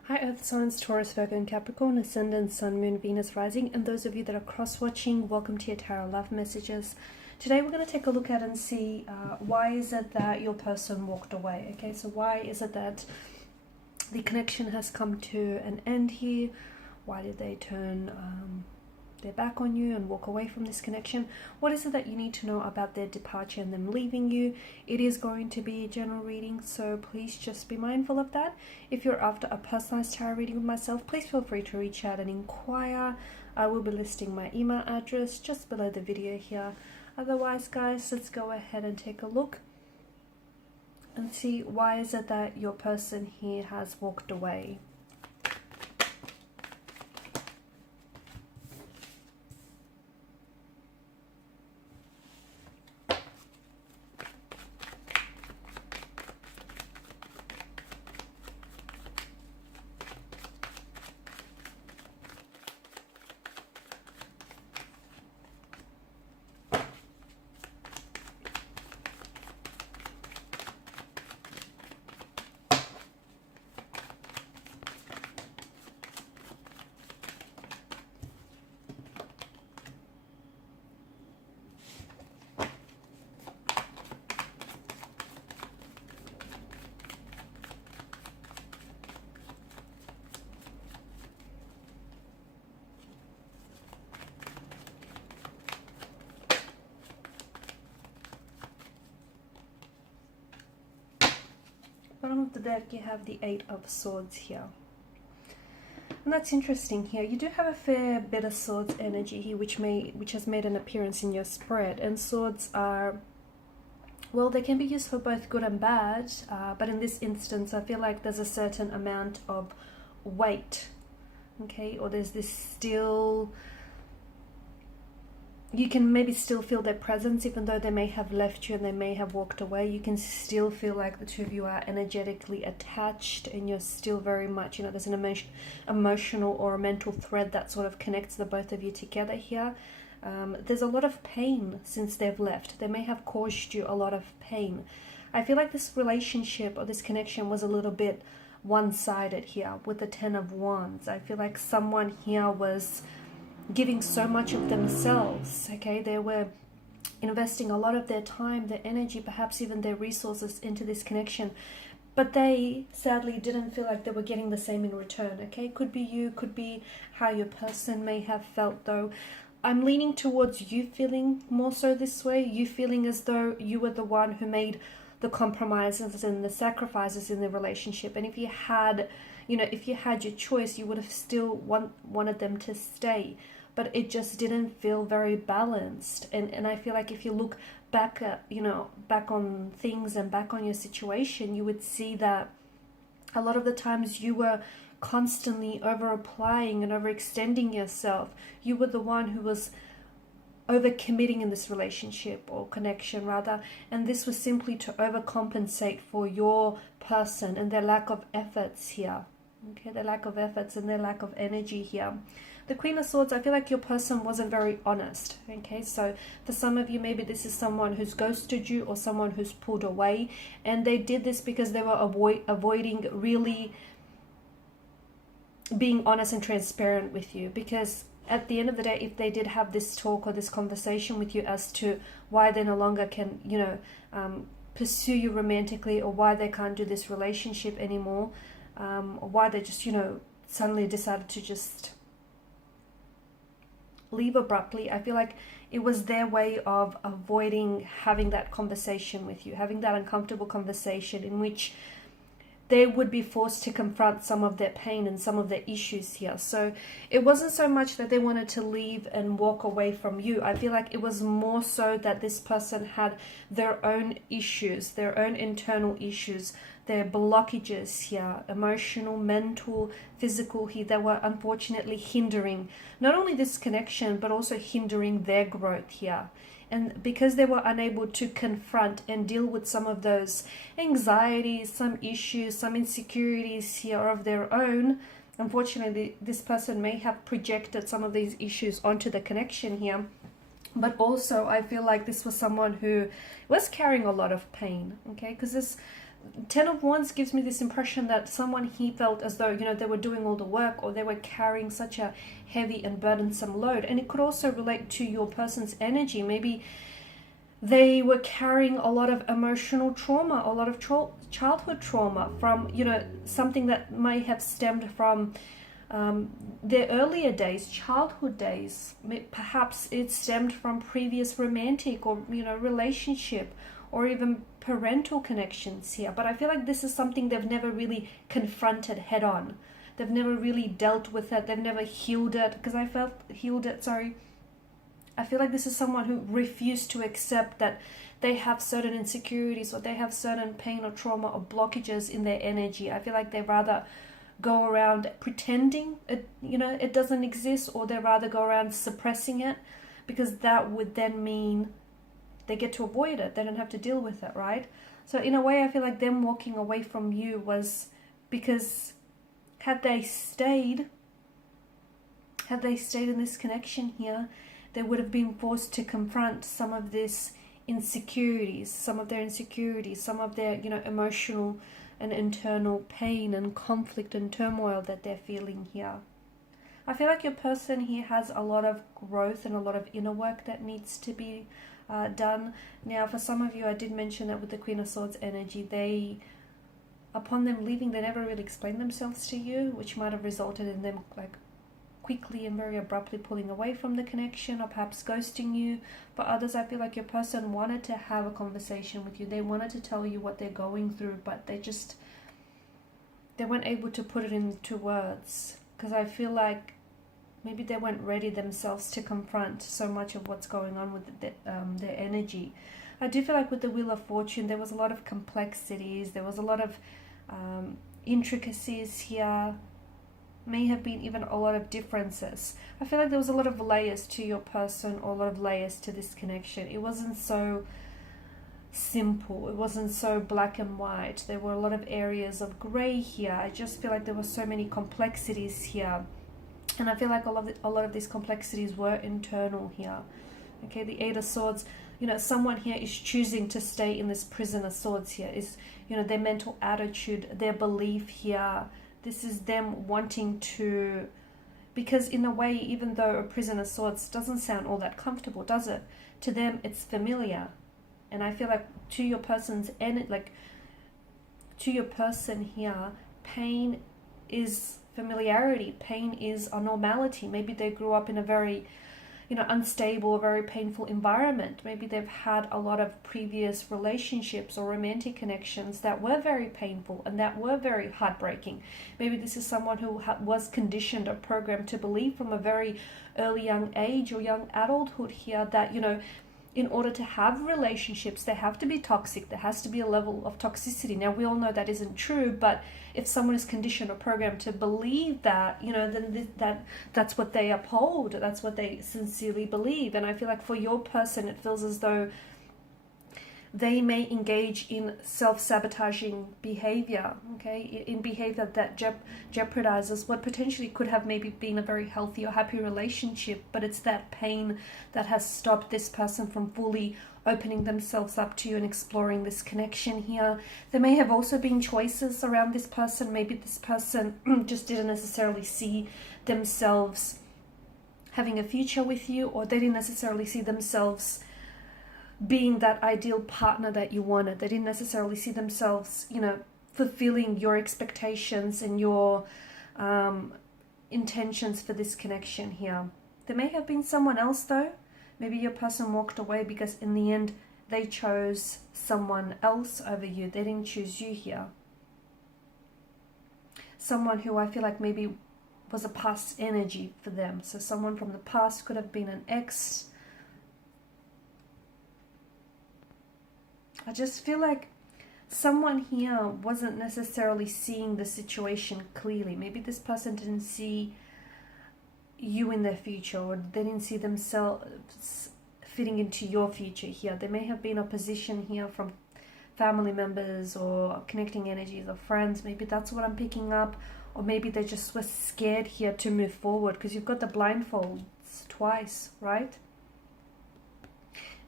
Hi Earth signs, Taurus, Virgo and Capricorn, Ascendant, Sun, Moon, Venus, Rising, and those of you that are cross-watching, welcome to your Tarot Love Messages. Today we're going to take a look at and see why is it that your person walked away, okay? So why is it that the connection has come to an end here? Why did they turn their back on you and walk away from this connection? What is it that you need to know about their departure and them leaving you? It is going to be a general reading, so please just be mindful of that. If you're after a personalized tarot reading with myself, please feel free to reach out and inquire. I will be listing my email address just below the video here. Otherwise, guys, let's go ahead and take a look and see why is it that your person here has walked away. Bottom of the deck, you have the Eight of Swords here. And that's interesting here. You do have a fair bit of Swords energy here, which has made an appearance in your spread. And Swords are, well, they can be used for both good and bad. But in this instance, I feel like there's a certain amount of weight, okay? Or there's this still... You can maybe still feel their presence, even though they may have left you and they may have walked away. You can still feel like the two of you are energetically attached, and you're still very much, you know, there's an emotional or a mental thread that sort of connects the both of you together here. There's a lot of pain since they've left. They may have caused you a lot of pain. I feel like this relationship or this connection was a little bit one-sided here with the Ten of Wands. I feel like someone here was giving so much of themselves, okay? They were investing a lot of their time, their energy, perhaps even their resources into this connection, but they sadly didn't feel like they were getting the same in return, okay? Could be you, could be how your person may have felt, though. I'm leaning towards you feeling more so this way, you feeling as though you were the one who made the compromises and the sacrifices in the relationship. And if you had, you know, if you had your choice, you would have still wanted them to stay. But it just didn't feel very balanced. And I feel like if you look back at, you know, back on things and back on your situation, you would see that a lot of the times you were constantly over applying and overextending yourself. You were the one who was over-committing in this relationship or connection rather, and this was simply to overcompensate for your person and their lack of efforts here, okay? Their lack of efforts and their lack of energy here. The Queen of Swords, I feel like your person wasn't very honest, okay? So for some of you, maybe this is someone who's ghosted you or someone who's pulled away, and they did this because they were avoiding really being honest and transparent with you. Because at the end of the day, if they did have this talk or this conversation with you as to why they no longer can, you know, pursue you romantically, or why they can't do this relationship anymore, or why they just, you know, suddenly decided to just leave abruptly, I feel like it was their way of avoiding having that conversation with you, having that uncomfortable conversation in which they would be forced to confront some of their pain and some of their issues here. So it wasn't so much that they wanted to leave and walk away from you. I feel like it was more so that this person had their own issues, their own internal issues, their blockages here, emotional, mental, physical here, that were unfortunately hindering not only this connection, but also hindering their growth here. And because they were unable to confront and deal with some of those anxieties, some issues, some insecurities here of their own, unfortunately, this person may have projected some of these issues onto the connection here. But also, I feel like this was someone who was carrying a lot of pain, okay? Because Ten of Wands gives me this impression that someone he felt as though, you know, they were doing all the work, or they were carrying such a heavy and burdensome load. And it could also relate to your person's energy. Maybe they were carrying a lot of emotional trauma, a lot of childhood trauma from, you know, something that may have stemmed from their earlier days, childhood days. Perhaps it stemmed from previous romantic or, you know, relationship, or even parental connections here. But I feel like this is something they've never really confronted head on. They've never really dealt with it. They've never healed it. Because I feel like this is someone who refused to accept that they have certain insecurities, or they have certain pain or trauma or blockages in their energy. I feel like they rather go around pretending it, you know, it doesn't exist, or they rather go around suppressing it, because that would then mean they get to avoid it. They don't have to deal with it, right? So in a way, I feel like them walking away from you was because had they stayed in this connection here, they would have been forced to confront some of this insecurities, some of their, you know, emotional and internal pain and conflict and turmoil that they're feeling here. I feel like your person here has a lot of growth and a lot of inner work that needs to be done. Now, for some of you, I did mention that with the Queen of Swords energy, upon them leaving, they never really explained themselves to you, which might have resulted in them like quickly and very abruptly pulling away from the connection, or perhaps ghosting you. For others, I feel like your person wanted to have a conversation with you. They wanted to tell you what they're going through, but they weren't able to put it into words, because I feel like maybe they weren't ready themselves to confront so much of what's going on with their energy. I do feel like with the Wheel of Fortune, there was a lot of complexities. There was a lot of intricacies here. May have been even a lot of differences. I feel like there was a lot of layers to your person, or a lot of layers to this connection. It wasn't so simple. It wasn't so black and white. There were a lot of areas of grey here. I just feel like there were so many complexities here. And I feel like a lot of these complexities were internal here. Okay, the Eight of Swords, you know, someone here is choosing to stay in this prison of swords here. Is, you know, their mental attitude, their belief here. This is them wanting to, because in a way, even though a prison of swords doesn't sound all that comfortable, does it? To them, it's familiar. And I feel like to your person's end, like to your person here, pain is familiarity. Pain is a normality. Maybe they grew up in a very, you know, unstable, very painful environment. Maybe they've had a lot of previous relationships or romantic connections that were very painful and that were very heartbreaking. Maybe this is someone who was conditioned or programmed to believe from a very early young age or young adulthood here that, you know, in order to have relationships, they have to be toxic. There has to be a level of toxicity. Now, we all know that isn't true, but if someone is conditioned or programmed to believe that, you know, then that's what they uphold. That's what they sincerely believe. And I feel like for your person, it feels as though they may engage in self-sabotaging behavior, okay, in behavior that jeopardizes what potentially could have maybe been a very healthy or happy relationship, but it's that pain that has stopped this person from fully opening themselves up to you and exploring this connection here. There may have also been choices around this person. Maybe this person just didn't necessarily see themselves having a future with you, or they didn't necessarily see themselves being that ideal partner that you wanted. They didn't necessarily see themselves, you know, fulfilling your expectations and your intentions for this connection here. There may have been someone else though. Maybe your person walked away because in the end they chose someone else over you. They didn't choose you here. Someone who I feel like maybe was a past energy for them. So someone from the past, could have been an ex. I just feel like someone here wasn't necessarily seeing the situation clearly. Maybe this person didn't see you in their future, or they didn't see themselves fitting into your future here. There may have been opposition here from family members or connecting energies of friends. Maybe that's what I'm picking up. Or maybe they just were scared here to move forward, because you've got the blindfolds twice, right?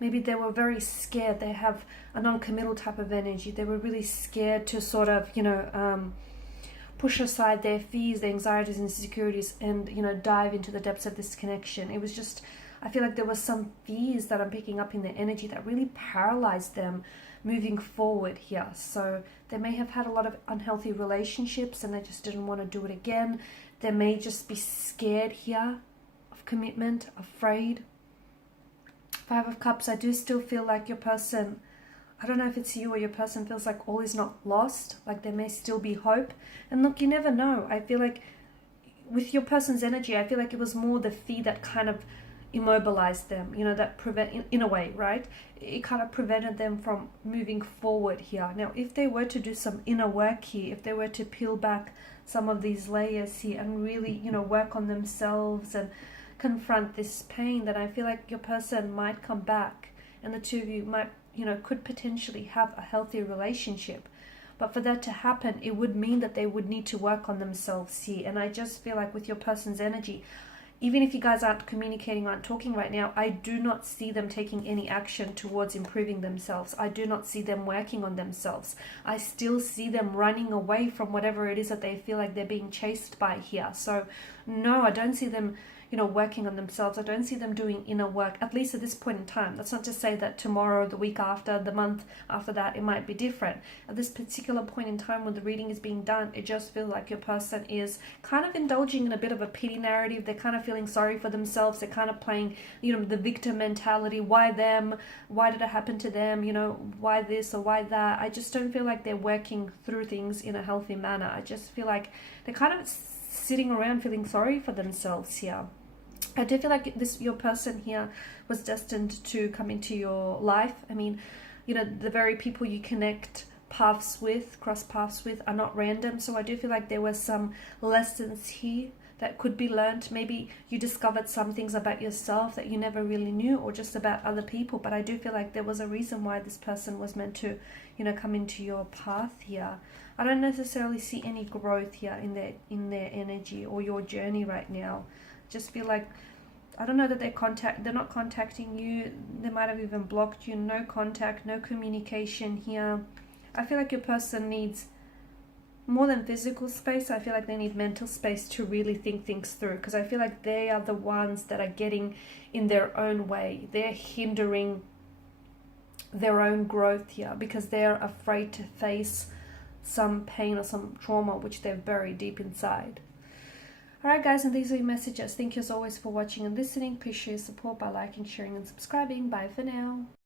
maybe they were very scared. They have a non-committal type of energy. They were really scared to sort of, you know, push aside their fears, their anxieties and insecurities, and, you know, dive into the depths of this connection. It was just, I feel like there was some fears that I'm picking up in their energy that really paralyzed them moving forward here. So they may have had a lot of unhealthy relationships and they just didn't want to do it again. They may just be scared here of commitment, afraid. Five of Cups, I do still feel like your person, I don't know if it's you or your person, feels like all is not lost, like there may still be hope. And look, you never know. I feel like with your person's energy, I feel like it was more the fear that kind of immobilized them, you know, that in a way, right? It kind of prevented them from moving forward here. Now, if they were to do some inner work here, if they were to peel back some of these layers here and really, you know, work on themselves and confront this pain, then I feel like your person might come back and the two of you might, you know, could potentially have a healthy relationship. But for that to happen, it would mean that they would need to work on themselves here. And I just feel like with your person's energy, even if you guys aren't communicating, aren't talking right now, I do not see them taking any action towards improving themselves. I do not see them working on themselves. I still see them running away from whatever it is that they feel like they're being chased by here. So no, I don't see them, you know, working on themselves. I don't see them doing inner work, at least at this point in time. That's not to say that tomorrow, the week after, the month after that, it might be different. At this particular point in time when the reading is being done, it just feels like your person is kind of indulging in a bit of a pity narrative. They're kind of feeling sorry for themselves. They're kind of playing, you know, the victim mentality. Why them? Why did it happen to them? You know, why this or why that? I just don't feel like they're working through things in a healthy manner. I just feel like they're kind of sitting around feeling sorry for themselves here. I do feel like your person here was destined to come into your life. I mean, you know, the very people you connect paths with, cross paths with, are not random. So I do feel like there were some lessons here that could be learned. Maybe you discovered some things about yourself that you never really knew, or just about other people. But I do feel like there was a reason why this person was meant to, you know, come into your path here. I don't necessarily see any growth here in their energy or your journey right now. Just feel like, I don't know that they're not contacting you. They might have even blocked you. No contact, no communication here. I feel like your person needs more than physical space. I feel like they need mental space to really think things through, because I feel like they are the ones that are getting in their own way. They're hindering their own growth here because they're afraid to face some pain or some trauma which they're buried deep inside. Alright guys, and these are your messages. Thank you as always for watching and listening. Please show your support by liking, sharing and subscribing. Bye for now.